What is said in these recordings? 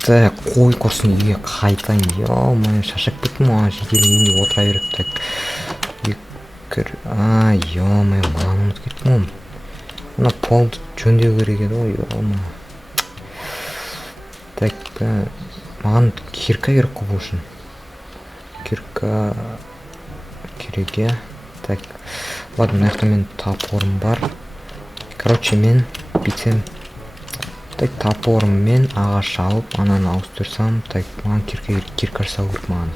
Так, қой құрсын үйге қайтайын. Ё-моё, шаршап кеттім ғой, жедел үйінде отыра беріп. Так, ё-моё, мынаны ұмытып кеттім ғой. Мына полды жөндеу керек еді ғой, ё-моё. Так, маған кирка керек қой бұл үшін. Кирка керек, иә. Так, ладно, мына жақта мен топорым бар. Короче, мен бүйтсем. Так, топорыммен ағаш алып, ананы ауыстырсам. Так, маған кирка жасау керек маған.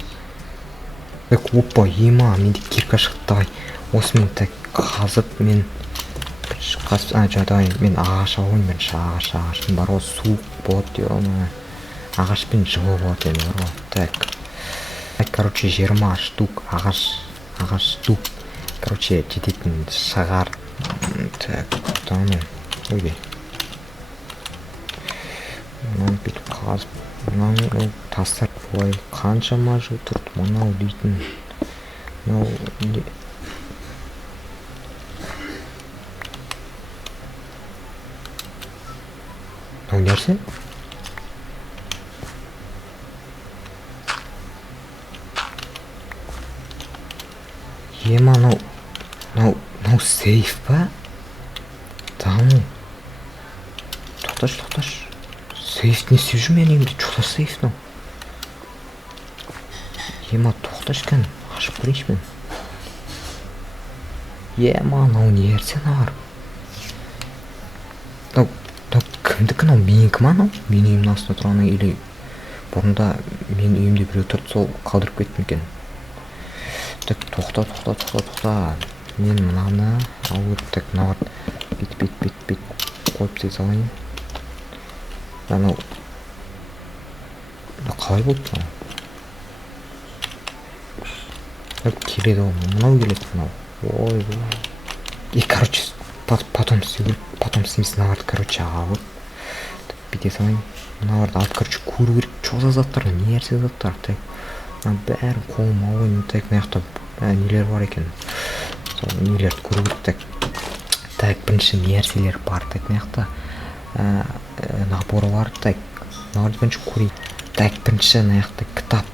Так, опа, ема, менде кирка шықты. Давай, осымен так қазып, мен давай, мен ағаш алайын, бірінші ағаш бар ғой, суық болады, ё-моё. Ағашпен жылы болады енді, бар ғой. Так, короче, 20 штук ағаш штук. Короче, жететін шығар. Так, tamam. Öyle. Мынаны бүйтіп қазып, мынаны тастап былай қаншама жыл тұрды мынау дейтін. Мынау нәрсе? Мынау сейф па? Тамам. Тоқташ. Сейф не істеп жүр мен енді? Что за сейф мынау? Ема, тоқташ кән, ашып көрейінші мен. Ема, мынау не нәрсе бар? Мынау кімдікі мынау? Менікі ма мынау? Менің үйімнің астында тұрғаны или бұрында менің үйімде біреу тұрды, сол қалдырып кетті екен. Так, тоқта. Мен мынаны алып, так, мынау бет қойып тез алайын. Анау қалай болды мынау? Келеді ғой, мынау келеді мынау. Ой, и короче, потом істейміз мыналарды, короче, алып бете салайын. Мыналарды алып, короче, көру керек. Что за заттар, не нәрсе заттар? Так, мына бәрін қолым алайын. Так, мына жақта нелер бар екен. Сол нелерді көру керек. Так, бірінші не нәрселер бар. Так, мына жақта наборлар. Так, мыналарды бірінші көрейін. Так, бірінші мына жақта кітап.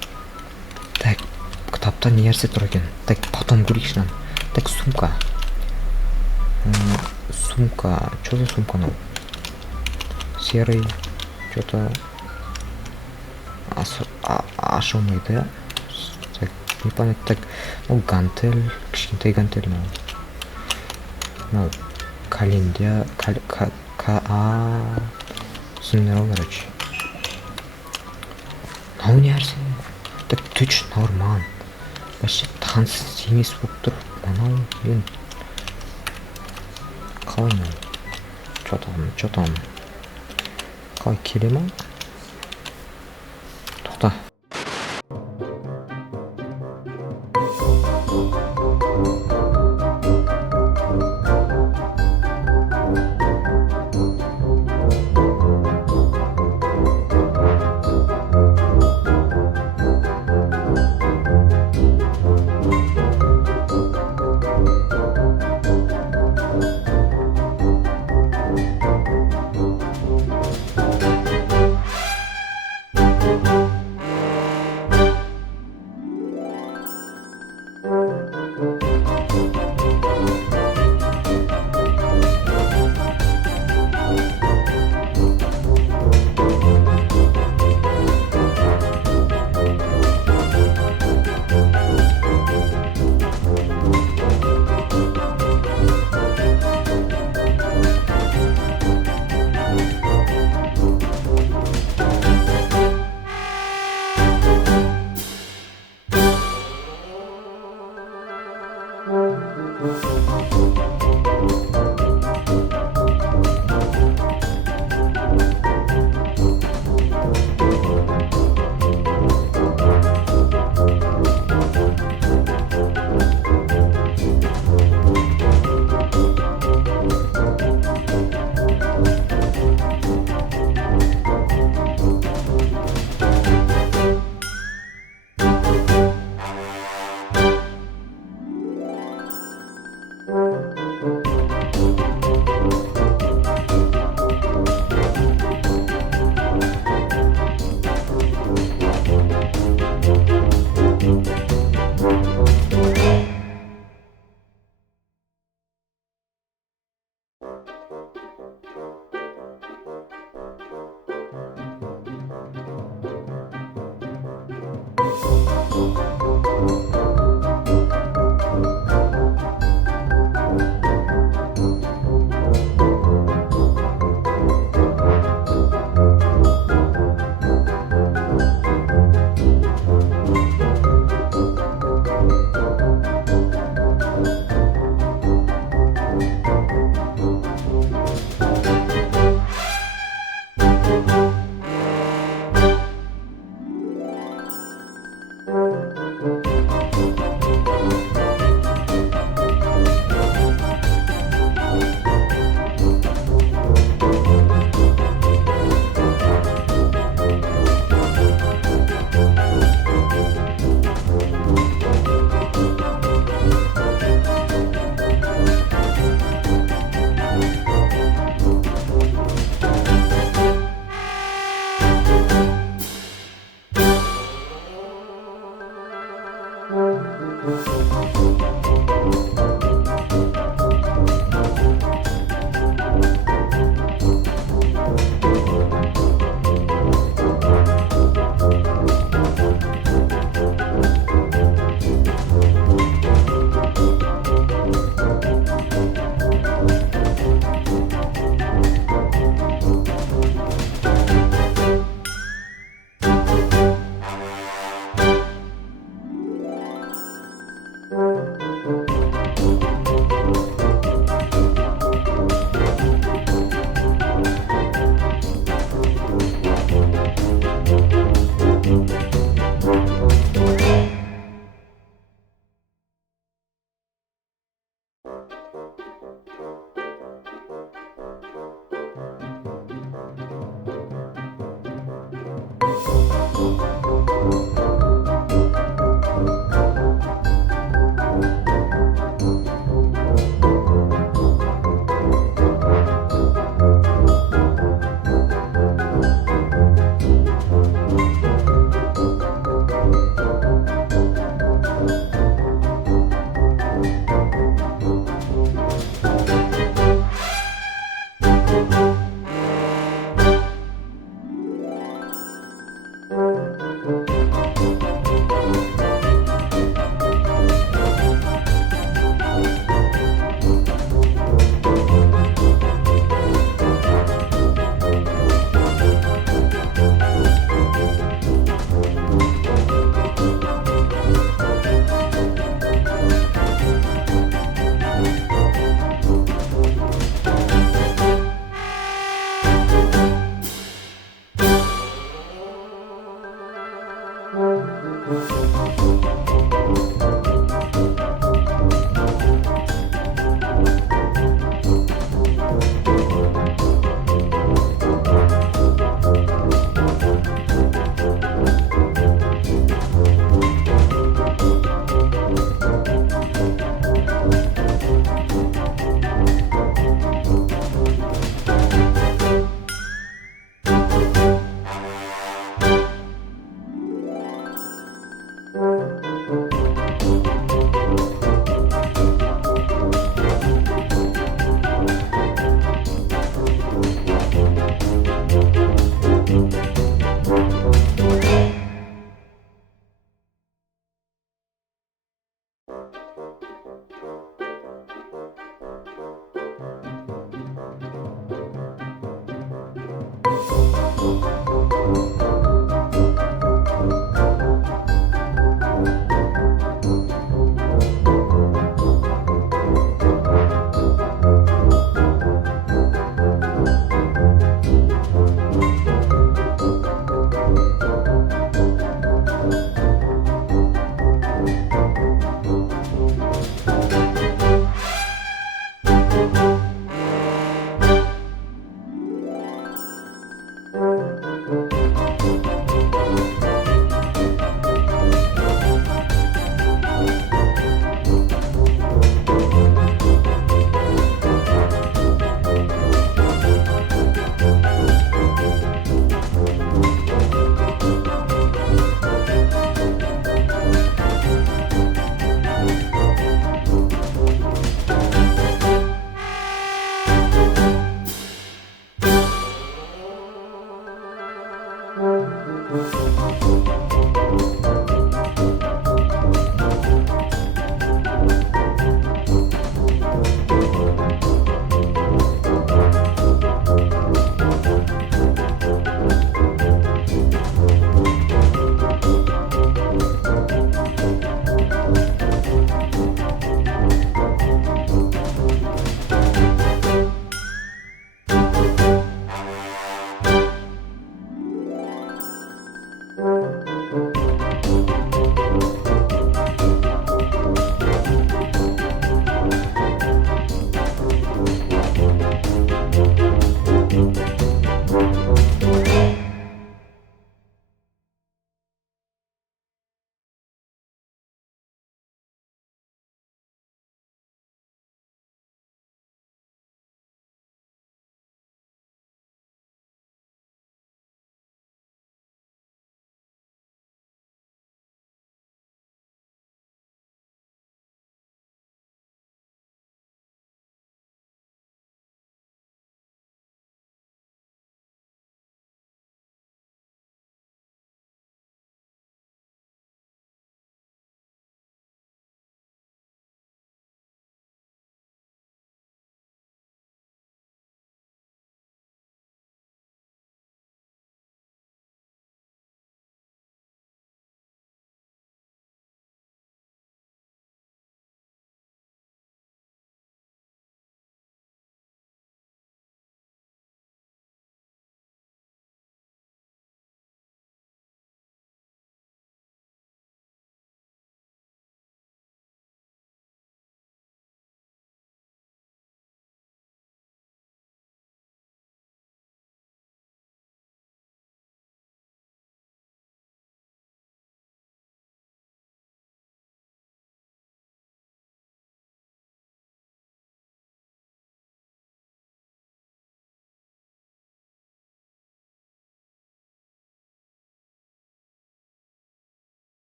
Так, кітапта не нәрсе тұр екен. Так, потом көрейікші мынаны. Так, сумка. Что за сумка мынау? Серый. Что-то ашылмайды. Так, непонятно. Так, гантель, кішкентай гантель мынау. Календе, түсіндіру, короче. Мынау не нәрсе? Так, түч норман. Вообще таныс емес болып тұр. Мынау мен қалай мынау? Что там? Қалай келе ма? Тоқта.